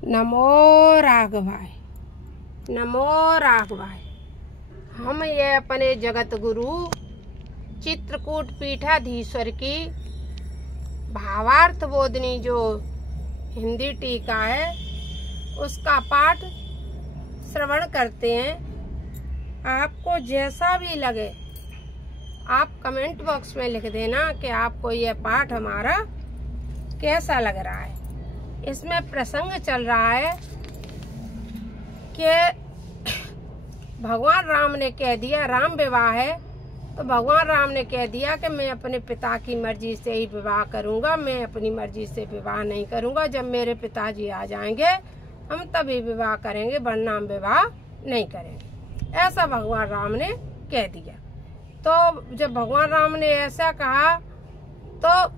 नमो राघवाय, नमो राघवाय। हम ये अपने जगत गुरु चित्रकूट पीठाधीश्वर की भावार्थ बोधनी जो हिंदी टीका है उसका पाठ श्रवण करते हैं। आपको जैसा भी लगे आप कमेंट बॉक्स में लिख देना कि आपको यह पाठ हमारा कैसा लग रहा है। इसमें प्रसंग चल रहा है कि भगवान राम ने कह दिया, राम विवाह है तो भगवान राम ने कह दिया कि मैं अपने पिता की मर्जी से ही विवाह करूंगा, मैं अपनी मर्जी से विवाह नहीं करूंगा। जब मेरे पिताजी आ जाएंगे हम तभी विवाह करेंगे, वरना हम विवाह नहीं करेंगे। ऐसा भगवान राम ने कह दिया। तो जब भगवान राम ने ऐसा कहा तो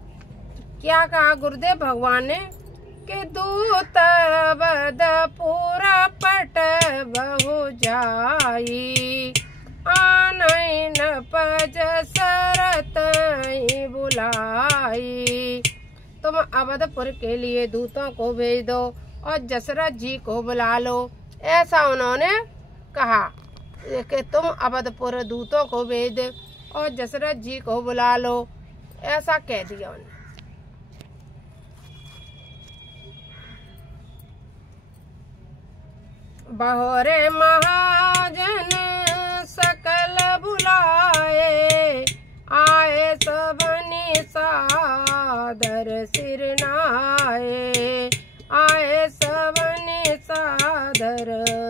क्या कहा गुरुदेव भगवान ने कि दूत बद पूरा पट बहु जाई, आनैन पज सरत बुलाई। तुम अवधपुर के लिए दूतों को भेज दो और दशरथ जी को बुला लो। ऐसा उन्होंने कहा कि तुम अवधपुर दूतों को भेज दो और दशरथ जी को बुला लो। ऐसा कह दिया उन्होंने। बहोरे महाजन सकल बुलाए, आए सबनी सादर सिर नाए, आए सबनी सादर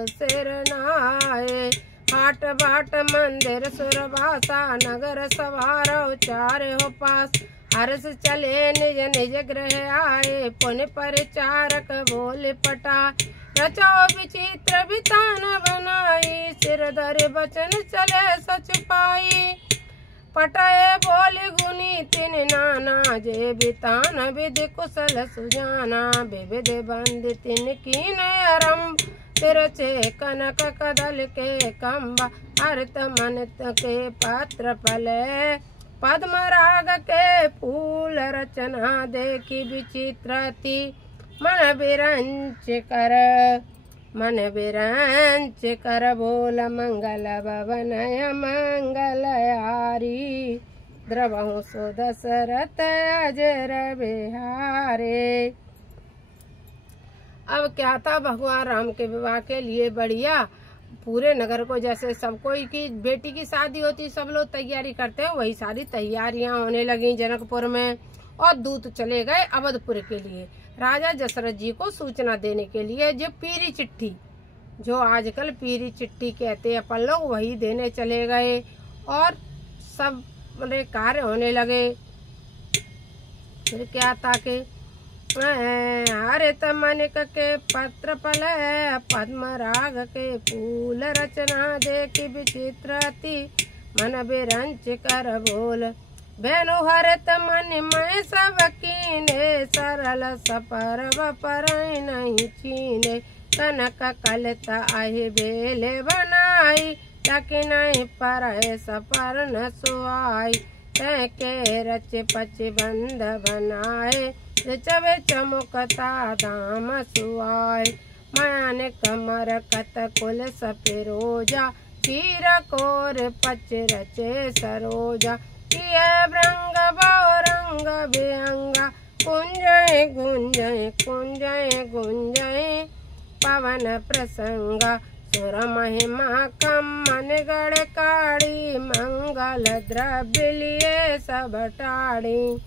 सिर नाए। हाट बाट मंदिर सुरभासा, नगर सवारो चारे हो पास। हर्ष चले निज निज गृह आए, पुण्य परिचारक बोल पटा। रचो विचित्र बितान बनाई, सिर धर बचन चले सच पाई। पटाए बोले गुनी तिन नाना, जे बितान विधि कुशल सुजाना। विविध बंद तिन कीन आरंभ, तिरछे कनक कदल के कम्बा। हरत मनत के पत्र फले, पद्म राग के फूल रचना। देखी विचित्रति मन बिरंच कर बोल मंगल भवनय मंगलयारी। द्रवहु सो दशरथ अजर बिहारे। अब क्या था, भगवान राम के विवाह के लिए बढ़िया पूरे नगर को, जैसे सब कोई की बेटी की शादी होती सब लोग तैयारी करते हैं, वही सारी तैयारियां होने लगी जनकपुर में। और दूत चले गए अवधपुर के लिए राजा दशरथ जी को सूचना देने के लिए। जो पीरी चिट्ठी, जो आजकल पीरी चिट्ठी कहते हैं अपन लोग, वही देने चले गए और सब कार्य होने लगे। फिर क्या था कि हरित मनिक के पत्र फल, पद्म राग के फूल रचना। देखी विचित्रति मन बिरंच कर बोल। बेनु हरित मन में सब कीने, सरल सपर पर नहीं चीने। कनक कलता आहि बेले बनाई, तक नहीं पर सपर न सुहाई। तय के रच पच बंद बनाए, चवे चमुकता दाम सुहाय। माया ने कमर कत कुल सफिरोजा, चीर कोर पच रचे सरोजा। ये भृंग बहुरंग विहंगा, कुंजय गुंजय कुंजय गुंजय पवन प्रसंगा। सुर महिमा कम्मन गढ़ काड़ी, मंगल द्रव्य लिए सब टाड़ी।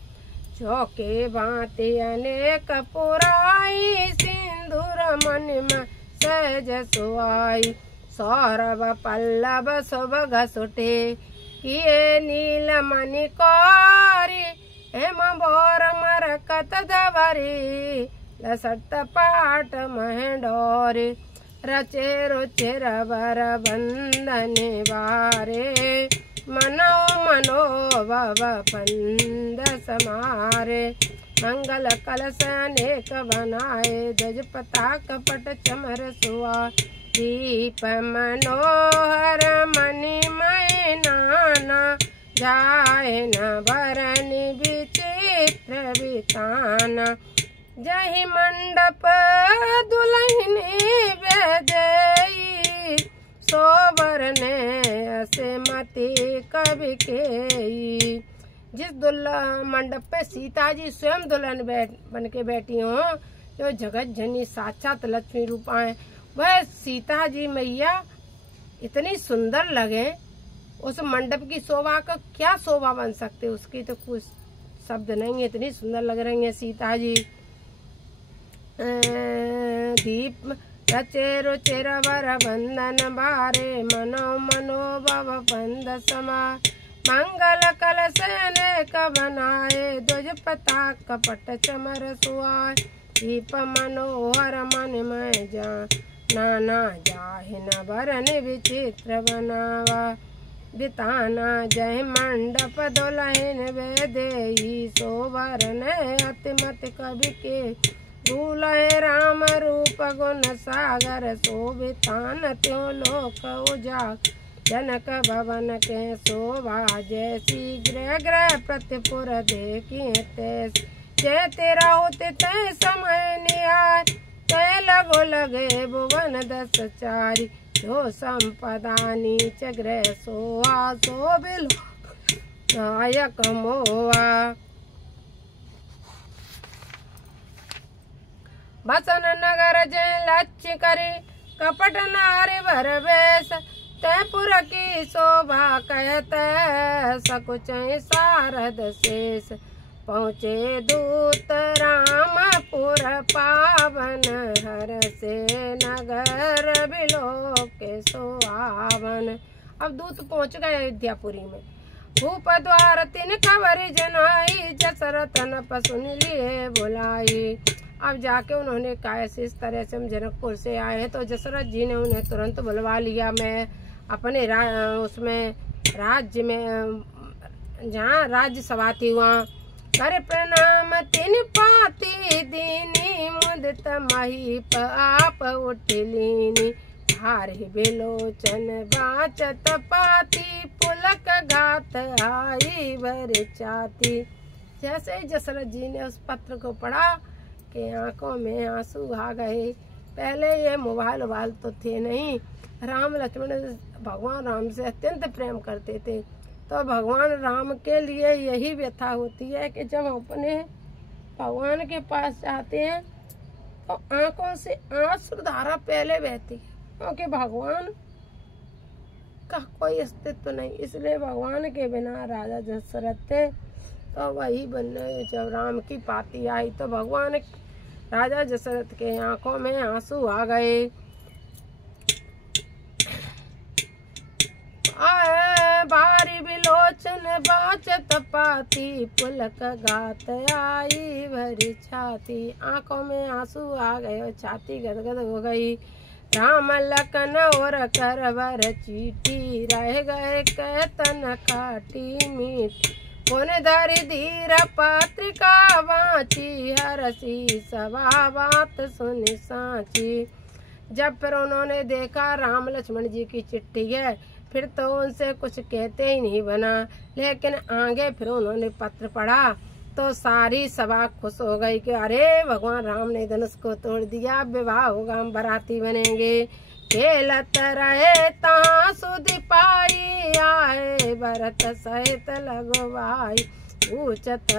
चौके भांति अनेक पुराई, सिंदूर मन में सहज सुहाई। सौरभ पल्लव सुभग सुटे, किए नील मणि कौरी। हेम भोर मरकत धवरी, लसत पाट महेंडोरी। रचे रुचि रबर बंधन बारे, मनो मनोभव बंद समारे। मंगल कलश अनेक बनाए, ध्वज पताक पट चमर सुहा। दीप मनोहर मणिमय नाना, जाए न भरन विचित्र बिताना। जही मंडप दुल्हन बेदई, सोबर ने असे मति कवि केई। जिस मंडप पे सीता जी स्वयं दुल्हन बन के बैठी हो, जो जगत जननी साक्षात लक्ष्मी रूपा है, वह सीता जी मैया इतनी सुंदर लगे, उस मंडप की शोभा का क्या शोभा बन सकते, उसकी तो कुछ शब्द नहीं है, इतनी सुंदर लग रही है सीता जी। दीप रचे रुचिर वर बंधन बारे, मनो मनोभव बंध समा, मंगल कलश अनेक बनाए, ध्वज पताक कपट चमर सुआय, दीप मनोहर मन में जा नाना जाहि न भरन विचित्र बनावा, बिताना जय मंडप दुल्हन बेदेई, सोभरन अतिमत कवि के दूल्हे, राम रूप गुण सागर शोभितान त्यों लोक उजागर, जनक भवन के शोभा जैसी, गृह गृह प्रतिपुर देखी तैस, जय तेरा होते तय समय निहार, तय लगो लगे भुवन दस चारी, जो संपदा नीच गृह सोहा, शोभिल नायक मोहा। बसन नगर जय लक्ष्य करे, कपट नारी भर वेश, तयपुर की शोभा कहते सकुच सारद शेष, पहुँचे दूत रामपुर पावन, हर से नगर बिलो के सुहावन। अब दूत पहुँच गए अयोध्यापुरी में, भूप द्वार तीन खबर जनाई, जसरथ नप सुन लिए बुलाई। अब जाके उन्होंने कहा इस तरह से हम जनकपुर से आए हैं, तो दशरथ जी ने उन्हें तुरंत बुलवा लिया। मैं अपने उसमें राज्य में जहाँ राज्य सभा थी वहाँ, कर प्रणाम तिन पाती दीनी, मुदित महीप आप उठलीनी, हारि बिलोचन बाचत पाती, पुलक घात आई वर चाती। जैसे ही दशरथ जी ने उस पत्र को पढ़ा कि आंखों में आंसू आ गए। पहले ये मोबाइल वोबाइल तो थे नहीं, राम लक्ष्मण भगवान राम से अत्यंत प्रेम करते थे, तो भगवान राम के लिए यही व्यथा होती है कि जब अपने भगवान के पास जाते हैं तो आंखों से आंसू धारा पहले बहती है, क्योंकि भगवान का कोई अस्तित्व नहीं। इसलिए भगवान के बिना राजा दशरथ थे, तो वही बनने जब राम की पाती आई तो भगवान राजा दशरथ के आंखों में आंसू आ गए। आए बारी बिलोचन बाचत पाती, पुलक घात आई भरी छाती। आंखों में आंसू आ गए और छाती गदगद हो गई। राम लखन और करवर चीटी, रह गए कहतन खाटी मीठ, पुन धरि धीर पत्रिका वाची, हरसी सभा बात सुन साची। जब फिर उन्होंने देखा राम लक्ष्मण जी की चिट्ठी है, फिर तो उनसे कुछ कहते ही नहीं बना, लेकिन आगे फिर उन्होंने पत्र पढ़ा तो सारी सभा खुश हो गई कि अरे भगवान राम ने धनुष को तोड़ दिया, विवाह होगा, हम बाराती बनेंगे। खेलत रहे ता सुध पाई, आए भरत सहित लगवाई, पूछत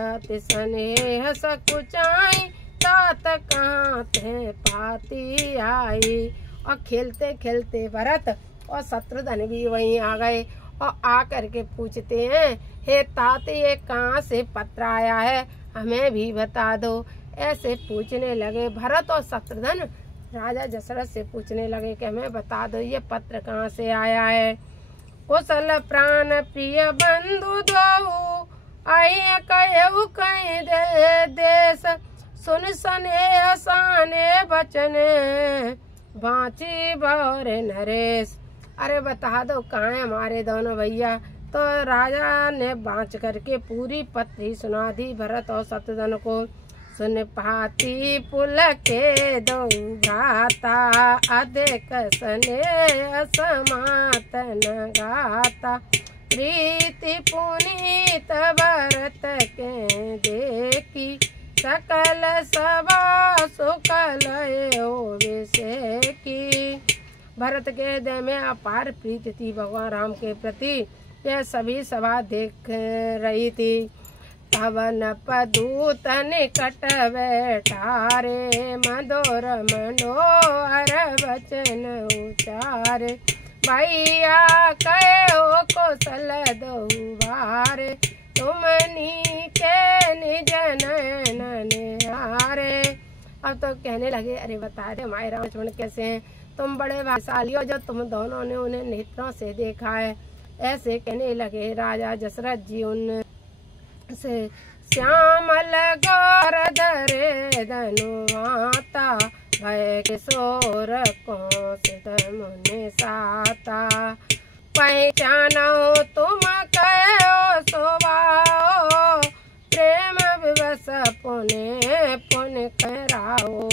स्नेह सकुचाई, तात कहाँ थे पाती आई। और खेलते खेलते भरत और शत्रुघ्न भी वहीं आ गए और आकर के पूछते हैं, हे तात ये कहाँ से पत्र आया है, हमें भी बता दो। ऐसे पूछने लगे भरत और शत्रुघ्न राजा दशरथ से पूछने लगे कि हमें बता दो ये पत्र कहाँ से आया है। कुशल प्राण प्रिय बंधु दो, आई कहु कहीं देश, सुन सने साने बचने, बाँची बौर नरेश। अरे बता दो कहाँ है हमारे दोनों भैया। तो राजा ने बाँच करके पूरी पत्र ही सुना दी भरत और शत्रुघ्न को। सुन पाती पुलके दो गाता, अधिक स्नेह समातन गाता, प्रीति पुनीत भरत के देखी, सकल सभा सुकल होवे से की। भरत के हृदय में अपार प्रीति थी भगवान राम के प्रति। यह सभी सभा देख रही थी। तब नपदूत निकट बैठा रे मधुर मनोहर वचन उचारे। भैया कहो कौशल दोबारे तुमनी के निज नयन निहारे। अब तो कहने लगे अरे बता दे हमारे राम लक्ष्मण कैसे हैं, तुम बड़े भाग्यशाली हो जो तुम दोनों ने उन्हें नेत्रों से देखा है। ऐसे कहने लगे राजा दशरथ जी उनसे। श्यामल गौर धरे धनुआता भय किशोर कौशिक मुनि साता। पहचानो तुम कहो शोभाओ प्रेम विवश पुण्य पुण्य कराओ।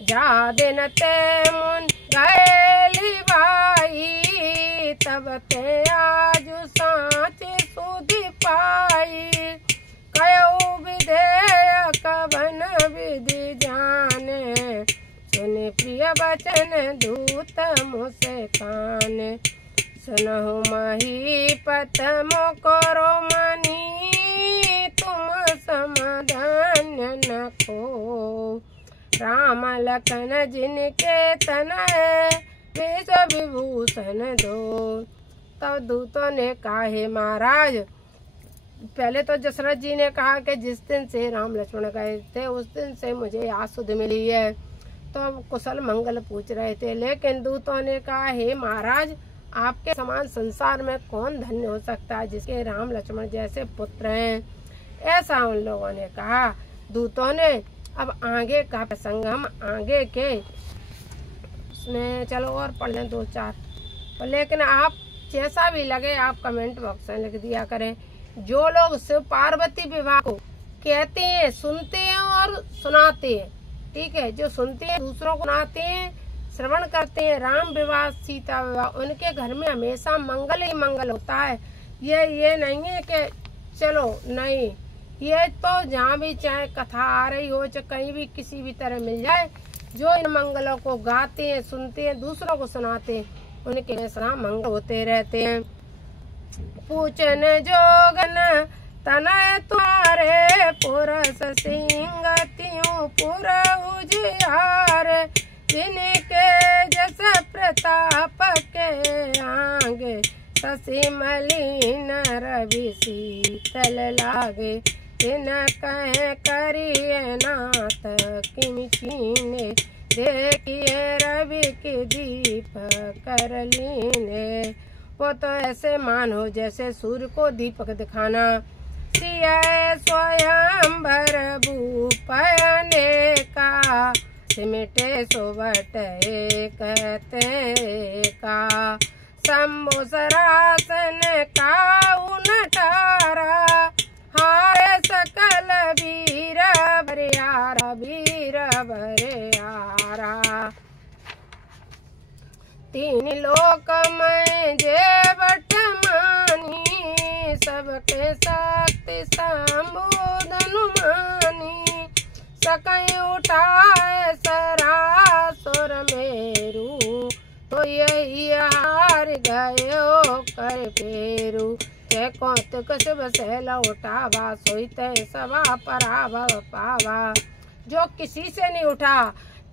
जा दिन ते मुन गैली भाई तब ते आज साँच सुधि पाई। कयो विधेय कवन विधि जाने सुनि प्रिय वचन दूत मुझसे काने। सुनहु महीपत मोकरो मनी तुम समधन्य न को। राम लखन जिनके तनय विश्व विभूषण दो। तब दूतों ने कहा हे महाराज, पहले तो दशरथ जी ने कहा कि जिस दिन से राम लक्ष्मण गए थे उस दिन से मुझे आसुध मिली है। तो अब कुशल मंगल पूछ रहे थे, लेकिन दूतों ने कहा हे महाराज आपके समान संसार में कौन धन्य हो सकता है जिसके राम लक्ष्मण जैसे पुत्र हैं। ऐसा उन लोगों ने कहा दूतों ने। अब आगे का प्रसंग हम आगे के उसमें चलो और पढ़ लें 2-4। लेकिन आप जैसा भी लगे आप कमेंट बॉक्स में लिख दिया करें। जो लोग शिव पार्वती विवाह को कहते हैं, सुनते हैं और सुनाते हैं, ठीक है, जो सुनते हैं दूसरों को सुनाते हैं, श्रवण करते हैं राम विवाह सीता विवाह, उनके घर में हमेशा मंगल ही मंगल होता है। ये नहीं है कि चलो नहीं, ये तो जहाँ भी चाहे कथा आ रही हो चाहे कहीं भी किसी भी तरह मिल जाए, जो इन मंगलों को गाते हैं सुनते हैं दूसरों को सुनाते हैं उनके हमेशा मंगल होते रहते हैं। पूछन जोगन तनय तुम्हारे पुरस सिंह त्यों पुर उजियार। जिनके जस प्रताप के आगे शशि मलिन रवि शीतल लागे। तिन कह करिए नाथ किम कीने देखिए रवि की दीप कर लीने। वो तो ऐसे मानो जैसे सूर्य को दीपक दिखाना। सिया स्वयंवर भूपने का सिमटे सोवट कहते का। शंभु सरासन का उनटारा हाय सकल वीर बरियारा वीर बरियारा। तीन लोक में जे बट मानी सबके शक्ति संबोधन मानी। सकई उठाए सरासुर मेरू तो यही हार गयो कर फेरू। के कौतुक शिव से लौटावा सोईते सभा पराभव पावा। जो किसी से नहीं उठा,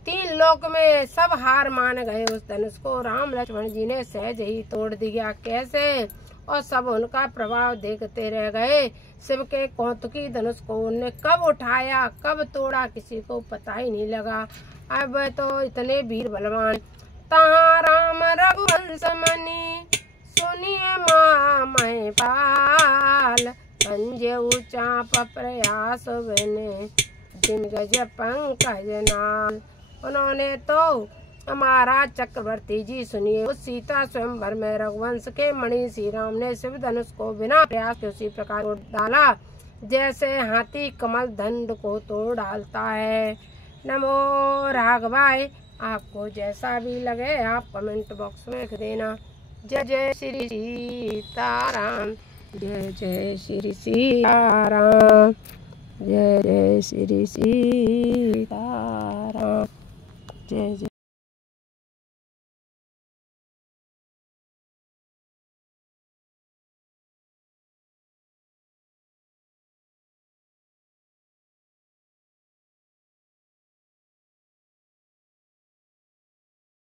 3 लोक में सब हार मान गए। उस धनुष को राम लक्ष्मण जी ने सहज ही तोड़ दिया। कैसे? और सब उनका प्रभाव देखते रह गए। शिव के कौतुकी धनुष को उन्हें कब उठाया कब तोड़ा किसी को पता ही नहीं लगा। अब तो इतने वीर बलवान। तहाँ राम रघुवंश मनी सुनिए माँ महिपाल। संजय चाप प्रयास बने दिनगज पंकज नाल। उन्होंने तो हमारा चक्रवर्ती जी सुनिए, उस सीता स्वयंवर में रघुवंश के मणि श्री राम ने शिव धनुष को बिना प्रयास के उसी प्रकार तोड़ डाला जैसे हाथी कमल दंड को तोड़ डालता है। नमो राघवाय। आपको जैसा भी लगे आप कमेंट बॉक्स में लिख देना। जय जय श्री सीताराम, जय जय श्री सीताराम। जय जय श्री सीताराम। जय जय।